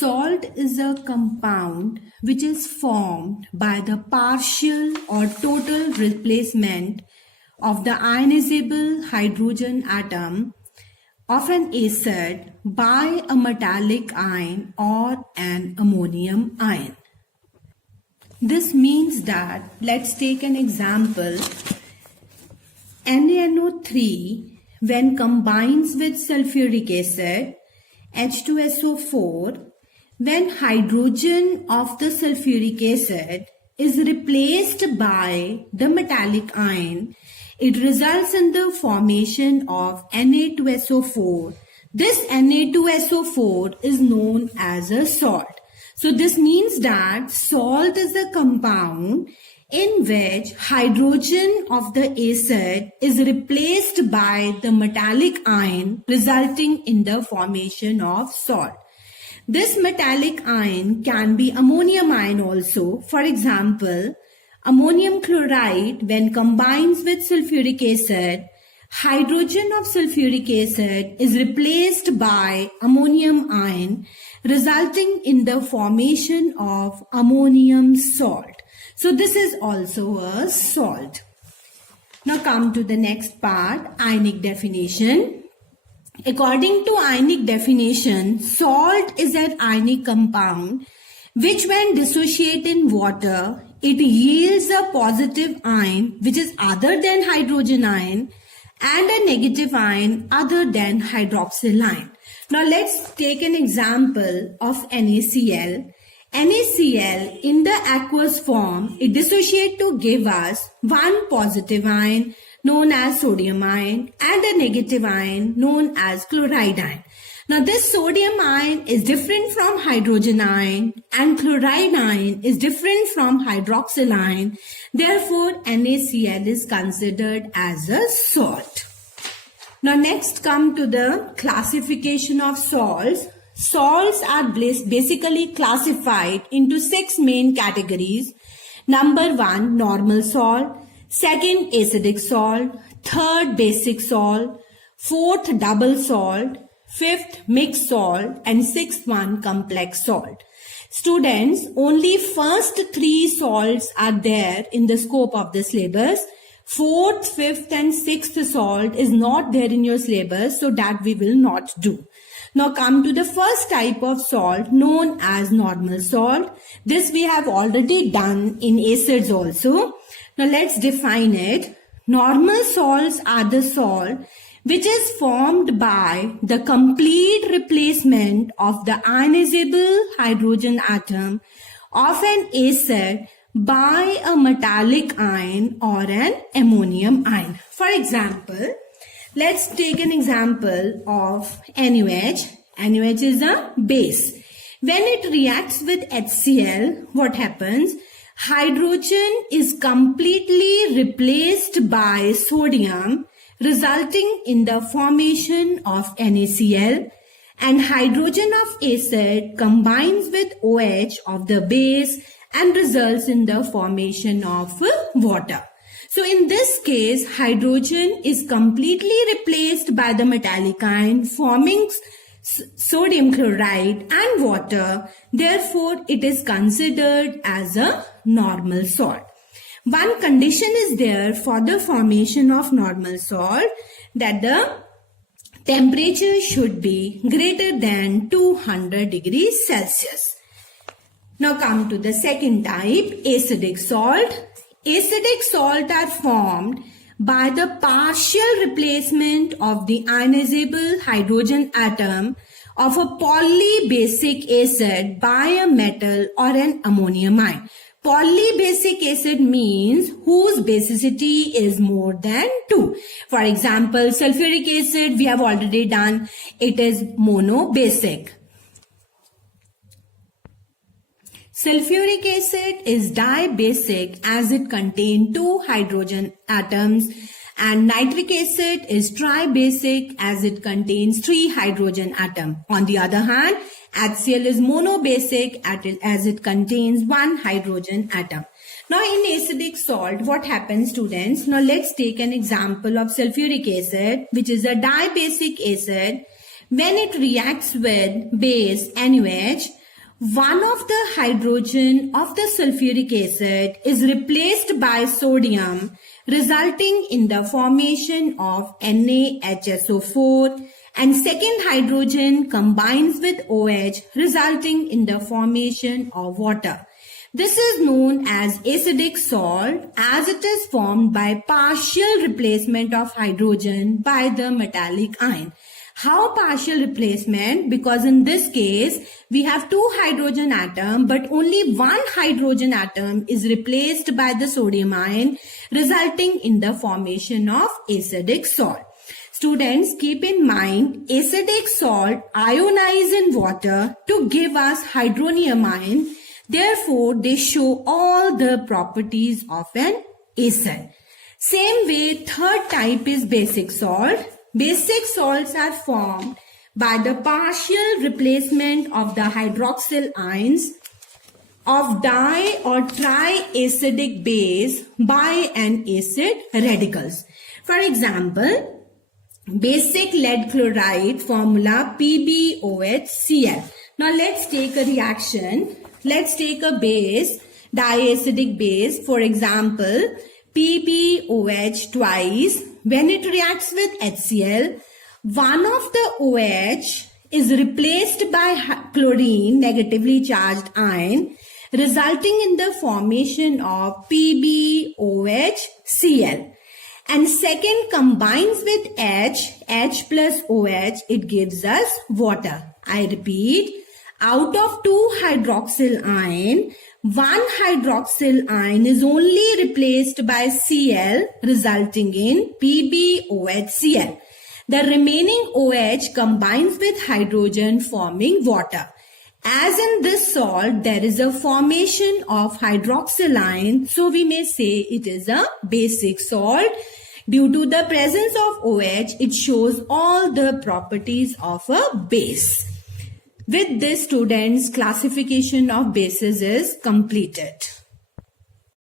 Salt is a compound which is formed by the partial or total replacement of the ionizable hydrogen atom of an acid by a metallic ion or an ammonium ion. This means that, let's take an example, NaNO3 when combines with sulfuric acid, H2SO4, when hydrogen of the sulfuric acid is replaced by the metallic ion, it results in the formation of Na2SO4. This Na2SO4 is known as a salt. So this means that salt is a compound in which hydrogen of the acid is replaced by the metallic ion, resulting in the formation of salt. This metallic ion can be ammonium ion also. For example, ammonium chloride when combines with sulfuric acid, hydrogen of sulfuric acid is replaced by ammonium ion, resulting in the formation of ammonium salt. So this is also a salt. Now come to the next part, ionic definition. According to ionic definition, salt is an ionic compound which when dissociated in water, it yields a positive ion which is other than hydrogen ion and a negative ion other than hydroxyl ion. Now let's take an example of NaCl. NaCl in the aqueous form, it dissociates to give us one positive ion known as sodium ion and a negative ion known as chloride ion. Now this sodium ion is different from hydrogen ion and chloride ion is different from hydroxyl ion. Therefore, NaCl is considered as a salt. Now next come to the classification of salts. Salts are basically classified into 6 main categories. Number 1, normal salt. Second, acidic salt. Third, basic salt. Fourth, double salt. Fifth, mixed salt. And sixth one, complex salt. Students, only first 3 salts are there in the scope of the syllabus. Fourth, fifth and sixth salt is not there in your syllabus, so that we will not do. Now come to the first type of salt known as normal salt. This we have already done in acids also. Now let's define it. Normal salts are the salt which is formed by the complete replacement of the ionizable hydrogen atom of an acid by a metallic ion or an ammonium ion. For example, let's take an example of NaOH. NaOH is a base. When it reacts with HCl, what happens? Hydrogen is completely replaced by sodium, resulting in the formation of NaCl, and hydrogen of acid combines with OH of the base and results in the formation of water. So in this case, hydrogen is completely replaced by the metallic ion, forming sodium chloride and water. Therefore, it is considered as a normal salt. One condition is there for the formation of normal salt, that the temperature should be greater than 200 degrees Celsius. Now come to the second type, acidic salt. Acidic salt are formed by the partial replacement of the ionizable hydrogen atom of a polybasic acid by a metal or an ammonium ion. Polybasic acid means whose basicity is more than 2. For example, sulfuric acid we have already done. It is monobasic. Sulfuric acid is dibasic as it contains 2 hydrogen atoms, and nitric acid is tribasic as it contains 3 hydrogen atoms. On the other hand, HCl is monobasic as it contains 1 hydrogen atom. Now in acidic salt, what happens, students? Now let's take an example of sulfuric acid, which is a dibasic acid. When it reacts with base NaOH, one of the hydrogen of the sulfuric acid is replaced by sodium, resulting in the formation of NaHSO4, and second hydrogen combines with OH, resulting in the formation of water. This is known as acidic salt, as it is formed by partial replacement of hydrogen by the metallic ion. How partial replacement? Because in this case, we have two hydrogen atoms, but only one hydrogen atom is replaced by the sodium ion, resulting in the formation of acidic salt. Students, keep in mind, acidic salt ionize in water to give us hydronium ion. Therefore, they show all the properties of an acid. Same way, third type is basic salt. Basic salts are formed by the partial replacement of the hydroxyl ions of di or triacidic base by an acid radicals. For example, basic lead chloride formula PbOHCl. Now let's take a reaction. Let's take a base, diacidic base, for example, PbOH twice. When it reacts with HCl, one of the OH is replaced by chlorine, negatively charged ion, resulting in the formation of PbOHCl. And second combines with H plus OH, it gives us water. I repeat, out of two hydroxyl ion, one hydroxyl ion is only replaced by Cl, resulting in PbOHCl. The remaining OH combines with hydrogen, forming water. As in this salt, there is a formation of hydroxyl ion, so we may say it is a basic salt. Due to the presence of OH, it shows all the properties of a base. With this, students, classification of bases is completed.